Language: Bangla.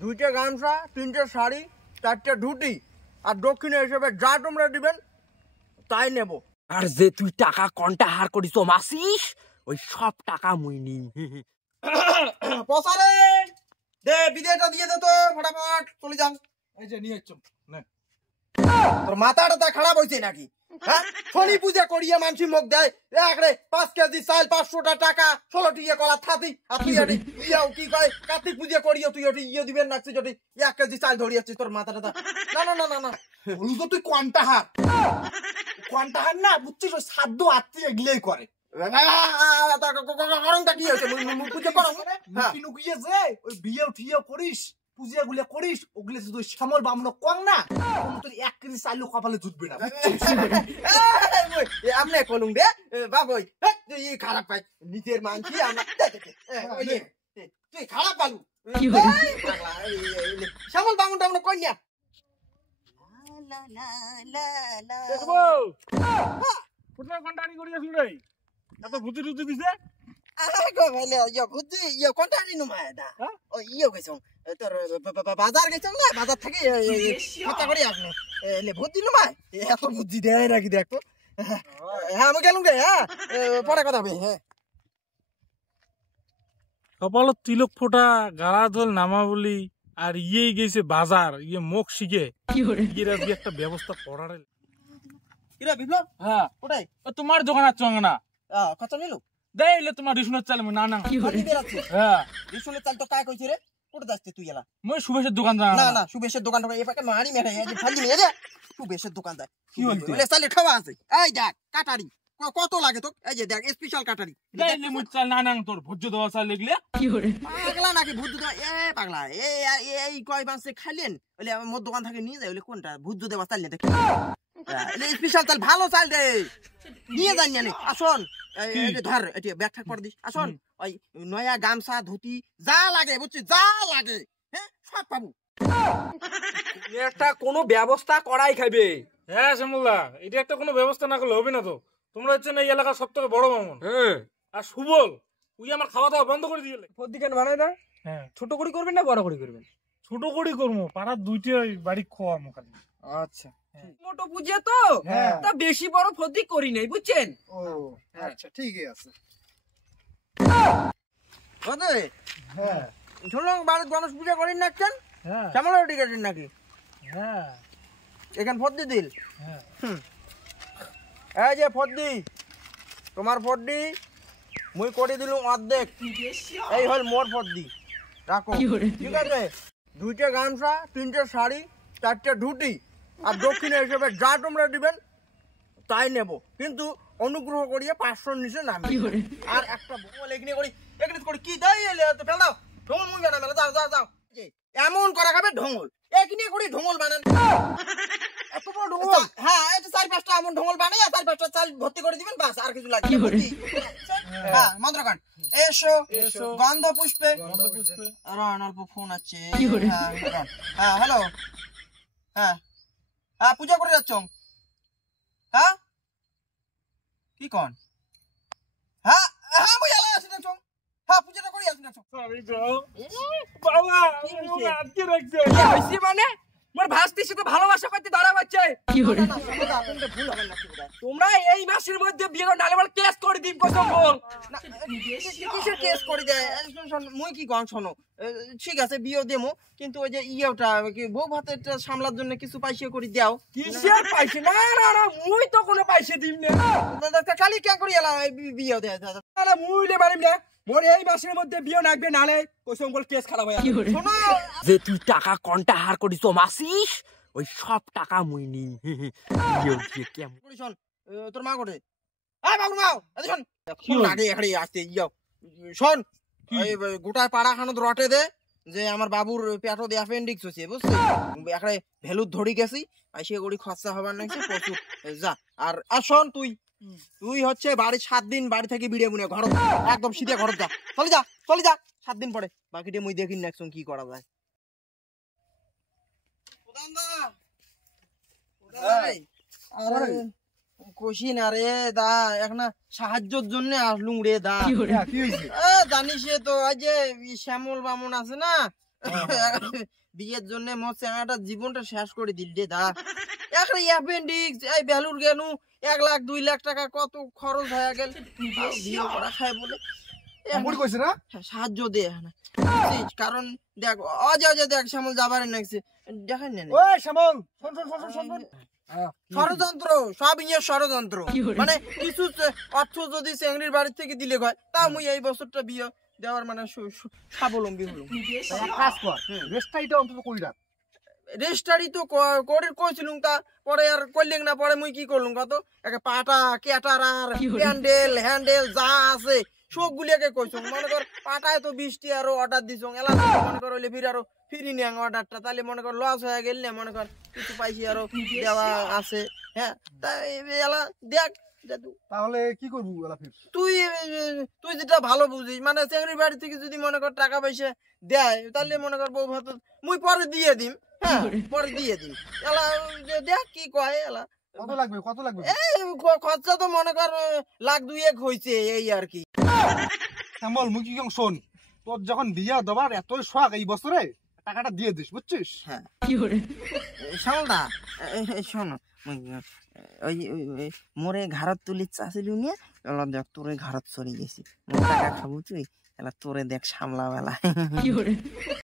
2টে গামছা, 3টে শাড়ি, 4টে ধুতি, আর দক্ষিণে হিসেবে যা তোমরা দিবেন তাই নেব। আর যে তুই টাকা কন্টা হার করিস মাসিস ওই সব টাকা মুই নিম। পসারে দে বিদেটা দিয়ে দে তো ফটাফট চলে যান। এই যে নিয়ে চল নে। তোর মাথাটা খারাপ হইছে নাকি? হ্যাঁ, শনি পূজা করিয়ে মানুষ মুখ দেয় একরে 5 কেজি চাল 500 টাকা 16 টিয়া কলা থাতি আর তুই এটি ইয়াও কি কয় কার্তিক পূজা করিয়ে তুই ওটি ইয়ে দিবেন নাকছিস ওটি 1 কেজি চাল ধরিয়েছিস তোর মাথাটা। না না না না না বলু তো তুই কোনটা হার না বুঝছিস? ওই সাধ্য আত্মীয় এগুলোই করে। কারণটা কি হয়েছে? পূজা করো লুকিয়ে যে ওই বিয়ে ঠিয়ে করিস পূজা গুলো করিস ওগুলো তুই শ্যামল বামন কম না তোর 1 কেজি চাইলে কপালে জুটবে না। আমনে কলুম রে বাবুই তুই খারাপ পাই নিজের মানছি আমরা তুই খারাপ পালু শ্যামল বামুনটা আমরা কই না। বাজার গেছ না, বাজার থেকে করে আসলো বুদ্ধি নুমায় এত বুদ্ধি দেয় নাকি দেখতো। হ্যাঁ আমি গেলুম রে, হ্যাঁ পরে কথা হবে। হ্যাঁ কপালত তিলক ফোটা গালা ধল নামা বলি আর ইয়েই গেছে বাজার ইয়ে মুখ শিখে একটা ব্যবস্থা করার। কিরা বিপ্লব? হ্যাঁ কোথায়? তোমার দোকানের চঙ্গে না কত নিল? দেইলে তোমার রিসুনের চাল না না। হ্যাঁ রিসুনের চাল তো কায় কইছে রে? কোথায় যাচ্ছে তুই এলা? মই সুবেশের দোকান জানা না না সুবেশের দোকান তো এপাকে মারি মেরে এই যে ফালি মেরে সুবেশের দোকান যায় কি হইছে? বলে চালে খাওয়া আছে। এই দেখ কাটারি কত লাগে তো? এই যে দেখ স্পেশাল কাটারি দেইলে মই চাল না না তোর ভোজ্য দেওয়া চাল লিখলে কি করে পাগলা নাকি ভুজ্জু দেওয়া? এ পাগলা এই কয় মাসে খাইলেন বলে আমার মোর দোকান থেকে নিয়ে যায় বলে কোনটা ভুজ্জু দেওয়া চাল নিয়ে দেখি স্পেশাল চাল ভালো চাল দে নিয়ে যান জানি। আসুন ধর এটি ব্যাখ্যা করে দিস। আসুন ওই নয়া গামছা ধুতি যা লাগে বুঝছিস যা লাগে হ্যাঁ সব পাবো। একটা কোনো ব্যবস্থা করাই খাবে। হ্যাঁ শ্যামলদা এটা একটা কোনো ব্যবস্থা না করলে হবে না তো। তোমরা হচ্ছে না এই এলাকার সব থেকে বড় মামুন। হ্যাঁ আর সুবল ওই আমার খাওয়া দাওয়া বন্ধ করে দিয়ে দিকেন বানাই না। হ্যাঁ ছোট করে করবেন না বড় করে করবেন? ছোট করে করবো পাড়ার দুইটা বাড়ি খাওয়া খালি। আচ্ছা মোটো পুজো তো তা বেশি বড় ফদি করি নাই বুঝছেন। ও আচ্ছা ঠিকই আছে। হ্যাঁ শুনলাম বাড়ির গণেশ পূজা করেন না কেন? হ্যাঁ কেমন ঠিক আছেন নাকি? হ্যাঁ এখান ফদ্দি দিল। হ্যাঁ এই যে ফদ্দি তোমার ফদ্দি মুই করে দিলুম অর্ধেক। এই হল মোর ফদ্দি রাখো ঠিক আছে। 2টে গামছা, 3টে শাড়ি, 4টে ধুতি, আর দক্ষিণে হিসেবে যা তোমরা দিবেন তাই নেব, কিন্তু অনুগ্রহ করিয়ে 500 নিচে নামি। আর একটা বল এখানে করি কি দেয় তো ফেল দাও ঢোল মুই না মেলা যাও যাও যাও এমন করা খাবে ঢোল এখানে করি ঢোল বানান এত বড় ঢোল। হ্যাঁ এটা 4-5টা এমন ঢোল বানাই আর 4-5টা চাল ভর্তি করে দিবেন বাস আর কিছু লাগবে না। হ্যাঁ মন্ত্রগান এসো গন্ধ পুষ্পে রন অল্প ফোন আছে। হ্যাঁ হ্যালো হ্যাঁ হ্যাঁ পূজা করে যাচ্ছ? হ্যাঁ কি কন? হ্যাঁ হ্যাঁ মুই এলা আসি না চং। হ্যাঁ পূজাটা করি আসি না চং। বাবা আজকে রাখছে হইছে মানে মোর ভাস্তির সাথে ভালোবাসা করতে ধরা হচ্ছে। ভুল হবে না তোমরা এই মাসের মধ্যে বিয়ে নালে বল কেস করে দিম কসম বল। কিসের কেস করে দেয়? মুই কি কন শোনো ঠিক আছে বিয়ে দেমো কিন্তু ওই যে ইয়েটা কি বউ ভাতেরটা সামলার জন্য কিছু পয়সা করে দাও। কিসের পাইছে? না না না মুই তো কোনো পয়সা দিম না। খালি কে করি এলা বিয়ে দেয় না মুই লে পারিম না। মোর এই মাসের মধ্যে বিয়ে নাকবে নালে কসম বল কেস খারাপ হয়। শোনো যে তুই টাকা কন্টা হার করিস মাসিস ওই সব টাকা মুই নিম। কেমন শোন তোর মা কোটে? এই বাবু মা শোন শোন আগে এখানে আসতে যাও শোন এই গোটায় পাড়া খানো রটে দে যে আমার বাবুর পেটো দিয়ে অ্যাপেন্ডিক্স হচ্ছে বুঝছিস এখানে ভেলুর ধরি গেছি আইসে গড়ি খরচা হবার নাকি প্রচুর যা। আর শোন তুই হচ্ছে বাড়ি 7 দিন বাড়ি থেকে বিড়ে মুনে ঘর একদম সিধে ঘর যা চলে যা 7 দিন পরে বাকিটা মুই দেখিন না কি করা যায়। আরে কষি না রে দা এখন সাহায্যের জন্য আসলুম রে দা। জানিস তো ওই যে শ্যামল বামন আছে না বিয়ের জন্য মোর চেঙ্গাটা জীবনটা শেষ করে দিল রে দা। একটা অ্যাপেন্ডিক্স, এই বেলুর গেনু 1 লাখ 2 লাখ টাকা কত খরচ হয়ে গেল, আর বিয়ে করা খায় বলে মুড়ি কইছে না সাহায্য দে না। বুঝছিস? কারণ দেখ অজয় দেখ শ্যামল যাবার নাকছে দেখেন না ওই শ্যামল শোন শোন শোন শোন শোন ষড়যন্ত্র, সব ইয়ে ষড়যন্ত্র। মানে কিছু অর্থ যদি চেংড়ির বাড়ি থেকে দিলে হয়, তা মুই এই বছরটা বিয়ে দেওয়ার মানে স্বাবলম্বী হলো। এক কাজ কর রেস্টাইটা অন্তত কই রাখ। রেজিস্টারি তো করে কইছিলুম, তা পরে আর করলেন না। পরে মুই কি করলুম কত একটা পাটা ক্যাটার আর প্যান্ডেল হ্যান্ডেল যা আছে সবগুলিকে কইছুম। মনে কর পাটায় তো 20টি আরো অর্ডার দিছুম, এলা মনে কর হইলে ফির আরো ফিরি নিয়াং অর্ডারটা, তাহলে মনে কর লস হয়ে গেল না, মনে কর কিছু পাইছি আরো দেওয়া আছে। হ্যাঁ, তাই এলা দেখ দাদু তাহলে কি করবো এলা ফির? তুই তুই যেটা ভালো বুঝিস, মানে চেংড়ির বাড়ি থেকে যদি মনে কর টাকা পয়সা দেয়, তাহলে মনে কর বউ ভাত মুই পরে দিয়ে দিম। হ্যাঁ, পরে দিয়ে দিম। এলা দেখ কি কয়। এলা কত লাগবে কত লাগবে? এই খরচা তো মনে কর 1 লাখ 2 হইছে, এই আর কি। শ্যামল মুই কি কম শোন, তোর যখন বিয়া দেবার এতই শখ এই বছরে টাকাটা দিয়ে দিস বুঝছিস? হ্যাঁ শ্যামলদা শোনো, ওই মোরে ঘাড়ত তুলি চাষিলু নিয়ে এলা দেখ তোরে ঘাড়ত চড়ি গেছি, টাকা খাবো তুই, এলা তোরে দেখ সামলা বেলা।